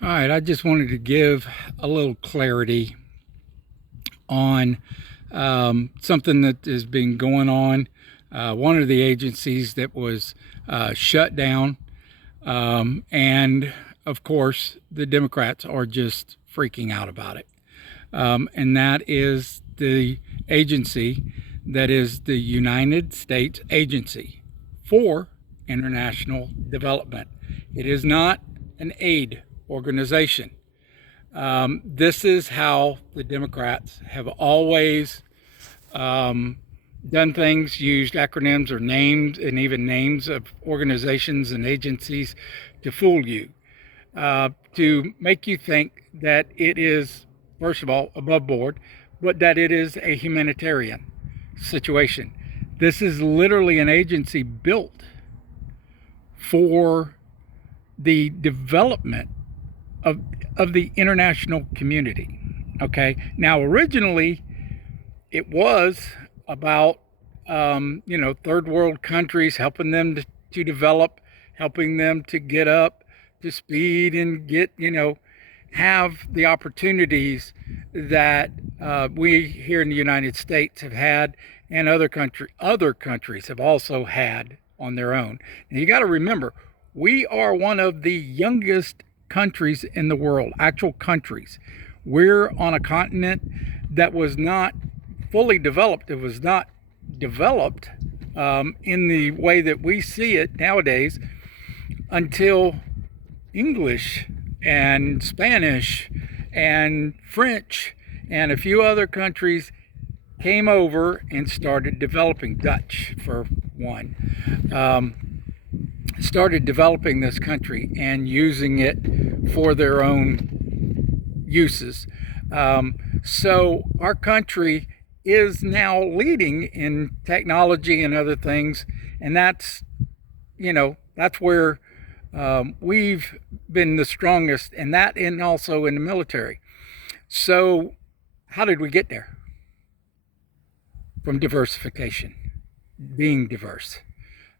All right, I just wanted to give a little clarity on something that has been going on. One of the agencies that was shut down, and of course, the Democrats are just freaking out about it. And that is the agency that is the United States Agency for International Development. It is not an aid organization. This is how the Democrats have always done things, used acronyms or names and even names of organizations and agencies to fool you, to make you think that it is, first of all, above board, but that it is a humanitarian situation. This is literally an agency built for the development of, of the international community. Okay. Now, originally, it was about, third world countries, helping them to develop, helping them to get up to speed and get, have the opportunities that we here in the United States have had, and other countries have also had on their own. And you got to remember, we are one of the youngest countries in the world, actual countries. We're on a continent that was not fully developed. It was not developed in the way that we see it nowadays until English and Spanish and French and a few other countries came over and started developing. Dutch, for one, started developing this country and using it for their own uses. So our country is now leading in technology and other things, and that's where we've been the strongest, and that, and also in the military. So how did we get there? From diversification, being diverse.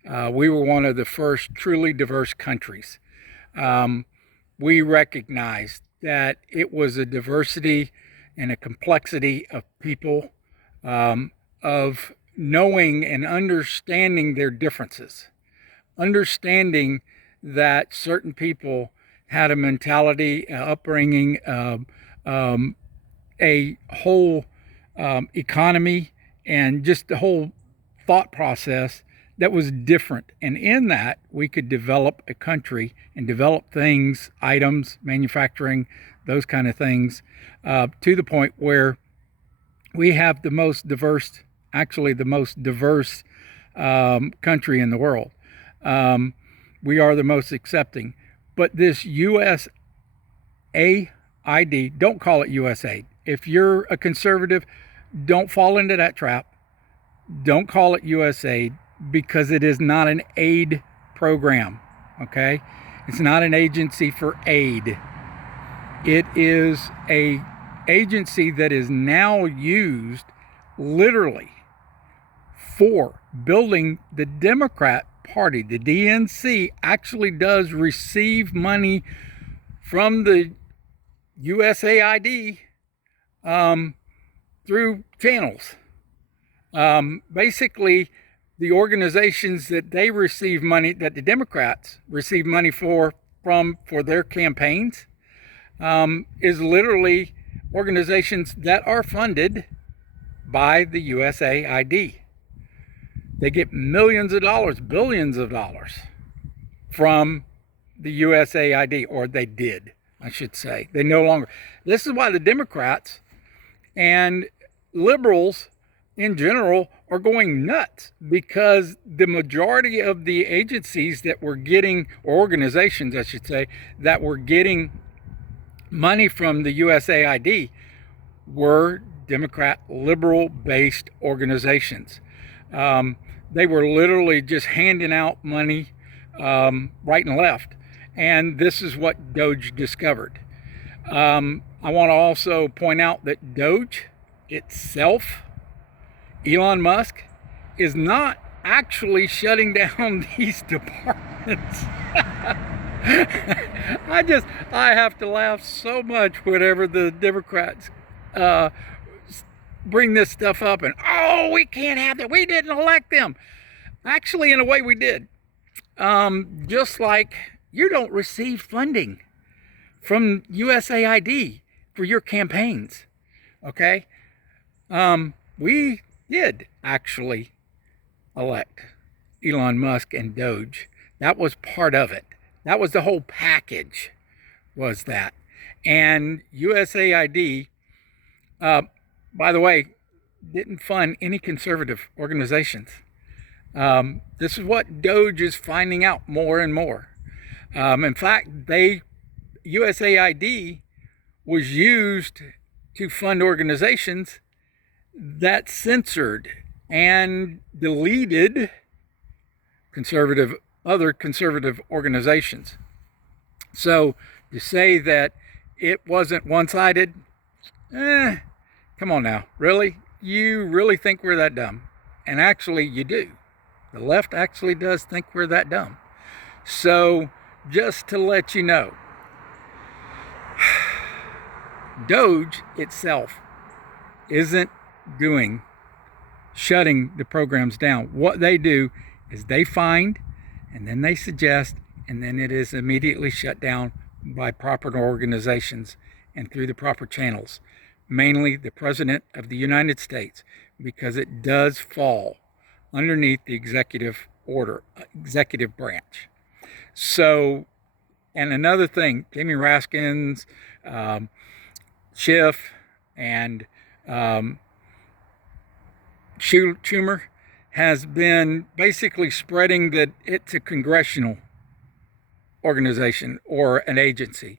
We were one of the first truly diverse countries. We recognized that it was a diversity and a complexity of people, of knowing and understanding their differences, understanding that certain people had a mentality, upbringing, a whole economy, and just the whole thought process that was different. And in that, we could develop a country and develop things, items, manufacturing, those kind of things, to the point where we have the most diverse, actually the most diverse country in the world. We are the most accepting. But this USAID, don't call it USAID. If you're a conservative, don't fall into that trap. Don't call it USAID, because it is not an aid program. Okay? It's not an agency for aid. It is a agency that is now used literally for building the Democrat Party. The DNC actually does receive money from the USAID through channels. Basically, the organizations that they receive money, that the Democrats receive money for their campaigns, is literally organizations that are funded by the USAID. They get millions of dollars, billions of dollars from the USAID, or they did, I should say. They no longer. This is why the Democrats and liberals in general are going nuts, because the majority of the agencies that were getting, or organizations, I should say, that were getting money from the USAID were Democrat, liberal based organizations. They were literally just handing out money right and left. And this is what Doge discovered. I want to also point out that Doge itself, Elon Musk, is not actually shutting down these departments. I have to laugh so much whenever the Democrats uh, bring this stuff up and, oh, we can't have that. We didn't elect them. Actually, in a way, we did. Just like you don't receive funding from USAID for your campaigns. Okay? We did actually elect Elon Musk and Doge. That was part of it. That was the whole package, was that. And USAID, by the way, didn't fund any conservative organizations. This is what Doge is finding out more and more. In fact, USAID was used to fund organizations that censored and deleted other conservative organizations. So to say that it wasn't one-sided, come on now, really? You really think we're that dumb? And actually, you do. The left actually does think we're that dumb. So just to let you know, Doge itself isn't shutting the programs down. What they do is they find, and then they suggest, and then it is immediately shut down by proper organizations and through the proper channels, mainly the President of the United States, because it does fall underneath the executive branch. So, and another thing, Jamie Raskins, Schiff, and Schumer has been basically spreading that it's a congressional organization or an agency.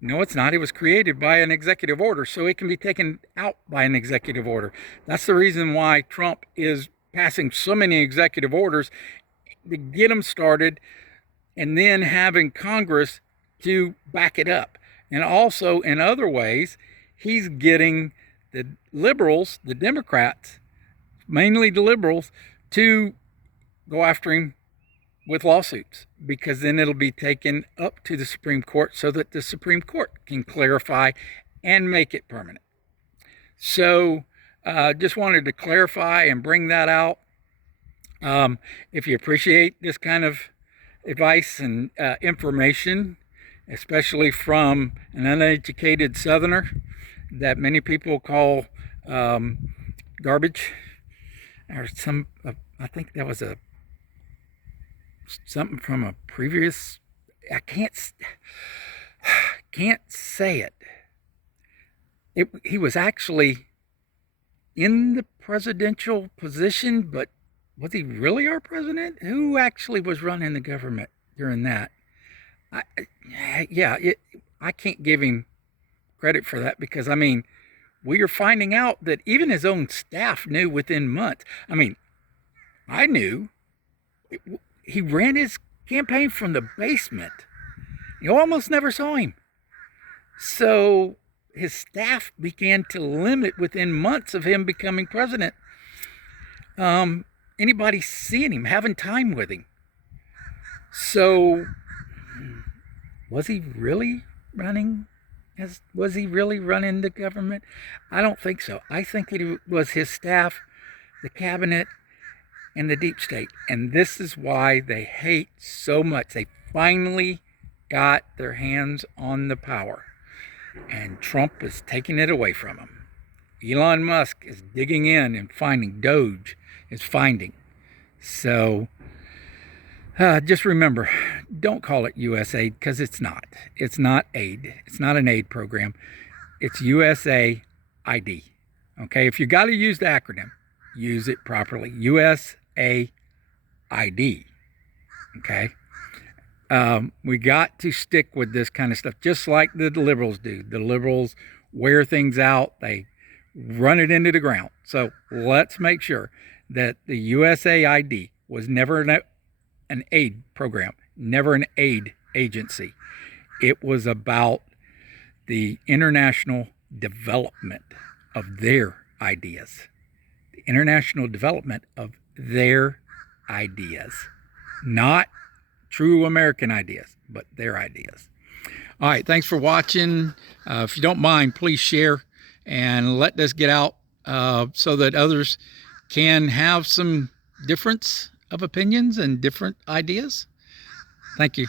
No, it's not. It was created by an executive order, so it can be taken out by an executive order. That's the reason why Trump is passing so many executive orders to get them started and then having Congress to back it up. And also, in other ways, he's getting the liberals, the Democrats, mainly the liberals, to go after him with lawsuits, because then it'll be taken up to the Supreme Court so that the Supreme Court can clarify and make it permanent. So just wanted to clarify and bring that out. If you appreciate this kind of advice and information, especially from an uneducated Southerner that many people call garbage, or I think that was something from a previous, I can't say it. He was actually in the presidential position, but was he really our president? Who actually was running the government during that? I can't give him credit for that, because, I mean, we are finding out that even his own staff knew within months. I mean, I knew. He ran his campaign from the basement. You almost never saw him. So his staff began to limit within months of him becoming president. Anybody seeing him, having time with him. So was he really running? Was he really running the government? I don't think so. I think it was his staff, the cabinet, and the deep state. And this is why they hate so much. They finally got their hands on the power, and Trump is taking it away from them. Elon Musk is digging in and finding. Doge is finding. So just remember, don't call it USAID, because it's not. It's not aid. It's not an aid program. It's USAID. Okay, if you got to use the acronym, use it properly. USAID. Okay. We got to stick with this kind of stuff, just like the liberals do. The liberals wear things out. They run it into the ground. So let's make sure that the USAID was never an aid program, never an aid agency. It was about the international development of their ideas. The international development of their ideas. Not true American ideas, but their ideas. All right, thanks for watching. If you don't mind, please share and let this get out so that others can have some difference of opinions and different ideas. Thank you.